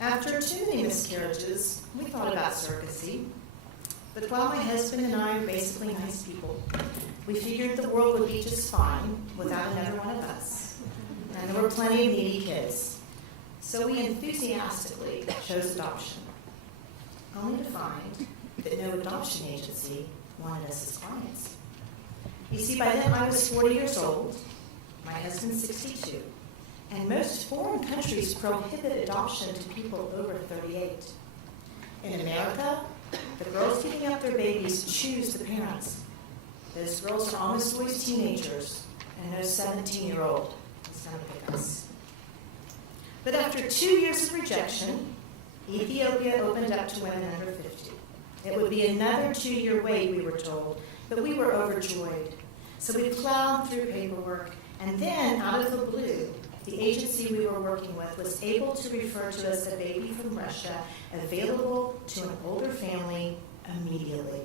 After too many miscarriages, we thought about surrogacy. But while my husband and I are basically nice people, we figured the world would be just fine without another one of us. And there were plenty of needy kids. So we enthusiastically chose adoption, only to find that no adoption agency wanted us as clients. You see, by then I was 40 years old, my husband 62, and most foreign countries prohibit adoption to people over 38. In America, the girls giving up their babies choose the parents. Those girls are almost always teenagers, and no 17-year-old is going to pick us. But after 2 years of rejection, Ethiopia opened up to women under 50. It would be another 2-year wait, we were told, but we were overjoyed. So we plowed through paperwork, and then, out of the blue, the agency we were working with was able to refer to us a baby from Russia available to an older family immediately.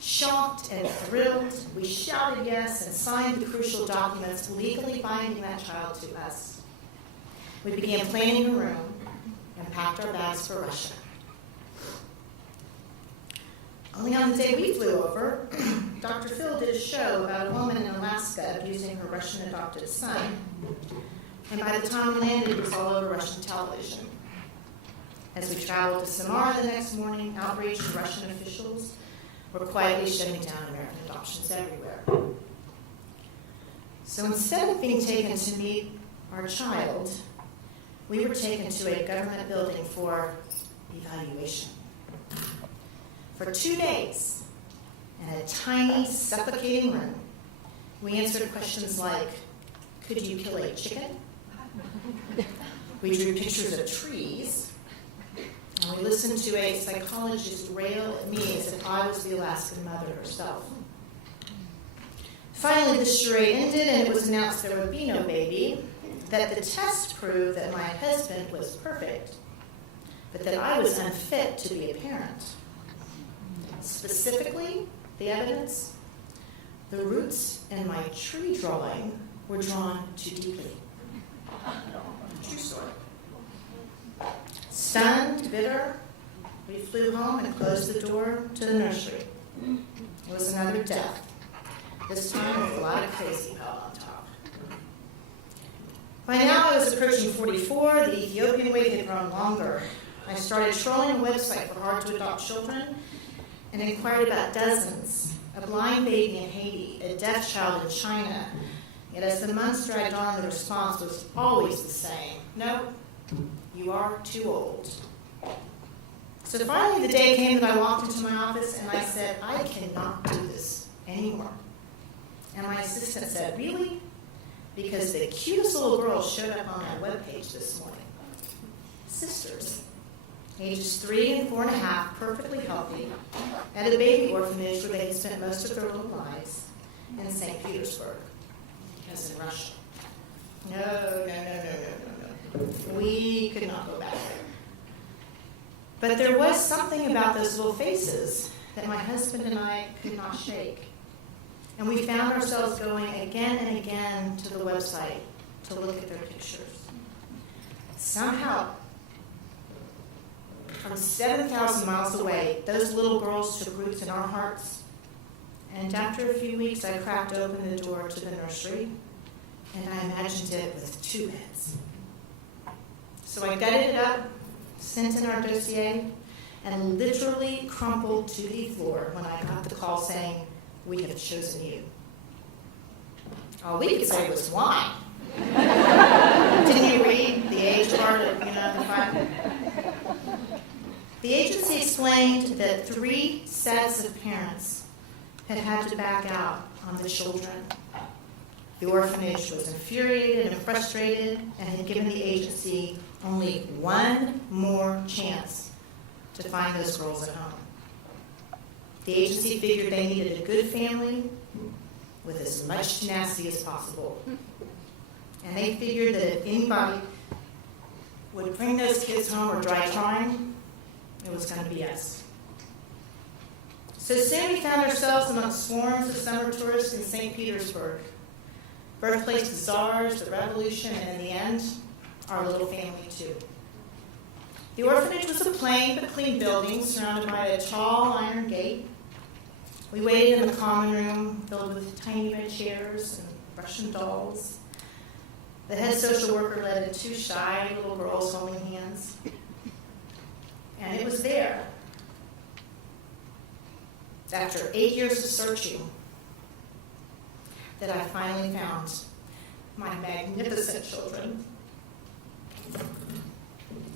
Shocked and thrilled, we shouted yes and signed the crucial documents legally binding that child to us. We began planning a room and packed our bags for Russia. Only on the day we flew over, Dr. Phil did a show about a woman in Alaska abusing her Russian adopted son. And by the time we landed, it was all over Russian television. As we traveled to Samara the next morning, outraged Russian officials were quietly shutting down American adoptions everywhere. So instead of being taken to meet our child, we were taken to a government building for evaluation. For 2 days, in a tiny, suffocating room, we answered questions like, could you kill a chicken? We drew pictures of trees, and we listened to a psychologist rail at me as if I was the Alaskan mother herself. Finally, the charade ended, and it was announced there would be no baby, that the test proved that my husband was perfect, but that I was unfit to be a parent. Specifically, the evidence, the roots in my tree drawing were drawn too deeply. True story. Stunned, bitter, we flew home and closed the door to the nursery. It was another death, this time with a lot of crazy hell on top. By now I was approaching 44, the Ethiopian wait had grown longer. I started trolling a website for hard-to-adopt children and inquired about dozens, a blind baby in Haiti, a deaf child in China. Yet as the months dragged on, the response was always the same. No, you are too old. So finally the day came that I walked into my office and I said, I cannot do this anymore. And my assistant said, really? Because the cutest little girl showed up on my webpage this morning. Sisters, ages 3 and 4.5, perfectly healthy, at a baby orphanage where they had spent most of their little lives in St. Petersburg, because in Russia. No. We could not go back there. But there was something about those little faces that my husband and I could not shake. And we found ourselves going again and again to the website to look at their pictures. Somehow, from 7,000 miles away, those little girls took roots in our hearts. And after a few weeks, I cracked open the door to the nursery, and I imagined it with 2 beds. So I gutted it up, sent in our dossier, and literally crumpled to the floor when I got the call saying, we have chosen you. All we could say was, why? Didn't you read the age part of, the file? The agency explained that 3 sets of parents had to back out on the children. The orphanage was infuriated and frustrated and had given the agency only one more chance to find those girls at home. The agency figured they needed a good family with as much tenacity as possible. And they figured that if anybody would bring those kids home or die trying, it was going to be us. So soon we found ourselves among swarms of summer tourists in St. Petersburg, birthplace of the Tsars, the revolution, and in the end, our little family too. The orphanage was a plain but clean building surrounded by a tall iron gate. We waited in the common room filled with tiny red chairs and Russian dolls. The head social worker led two shy little girls holding hands. And it was there, after 8 years of searching, that I finally found my magnificent children.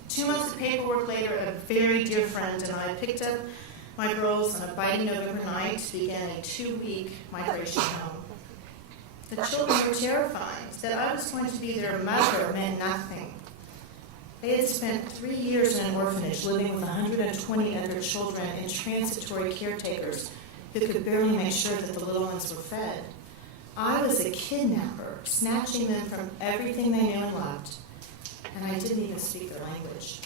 2 months of paperwork later, a very dear friend and I picked up my girls on a biting November night to begin a 2-week migration home. The children were terrified that I was going to be their mother meant nothing. They had spent 3 years in an orphanage living with 120 other children and transitory caretakers who could barely make sure that the little ones were fed. I was a kidnapper, snatching them from everything they knew and loved, and I didn't even speak their language.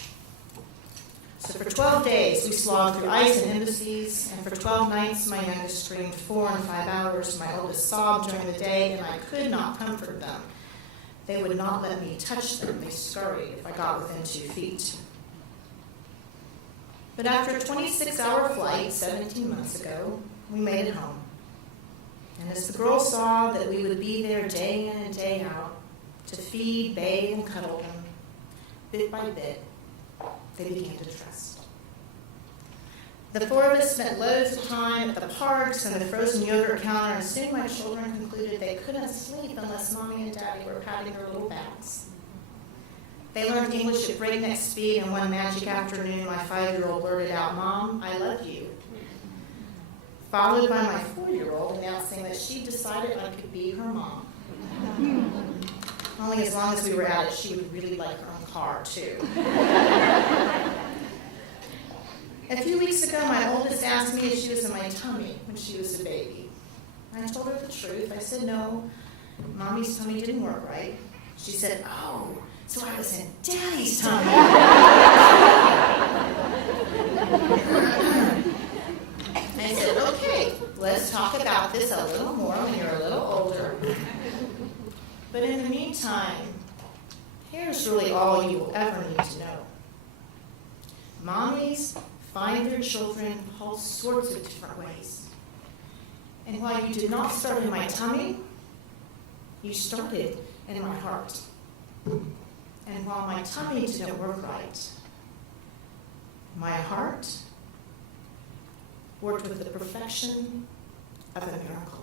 So for 12 days, we slogged through ICE and embassies, and for 12 nights, my youngest screamed 4 and 5 hours, my oldest sobbed during the day, and I could not comfort them. They would not let me touch them. They scurried if I got within 2 feet. But after a 26-hour flight 17 months ago, we made it home. And as the girls saw that we would be there day in and day out to feed, bathe, and cuddle them, bit by bit, they began to trust. The 4 of us spent loads of time at the parks and the frozen yogurt counter, and soon my children concluded they couldn't sleep unless Mommy and Daddy were patting their little backs. They learned English at breakneck speed, and one magic afternoon, my 5-year-old blurted out, "Mom, I love you," followed by my 4-year-old announcing that she decided I could be her mom. Only as long as we were at it, she would really like her own car, too. A few weeks ago, my oldest asked me if she was in my tummy when she was a baby. I told her the truth. I said, "No, Mommy's tummy didn't work right." She said, "Oh, so I was in Daddy's tummy." I said, "Okay, let's talk about this a little more when you're a little older. But in the meantime, here's really all you will ever need to know. Mommies find their children all sorts of different ways. And while you did not start in my tummy, you started in my heart. And while my tummy didn't work right, my heart worked with the perfection of a miracle."